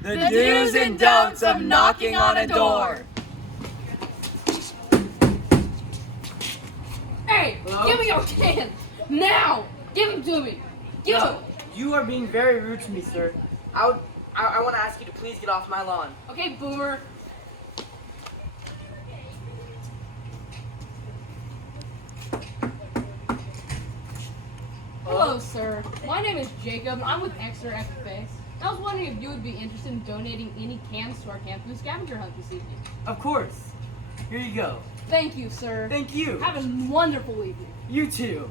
The do's and don'ts of knocking on a door. Hey, Hello? give me your can! Now! Give him to me! Give him! You are being very rude to me, sir. I want to ask you to please get off my lawn. Okay, Boomer. Hello, sir. My name is Jacob. I'm with Exeter FFA. I was wondering if you would be interested in donating any cans to our camp food scavenger hunt this evening. Of course. Here you go. Thank you, sir. Thank you. Have a wonderful evening. You too.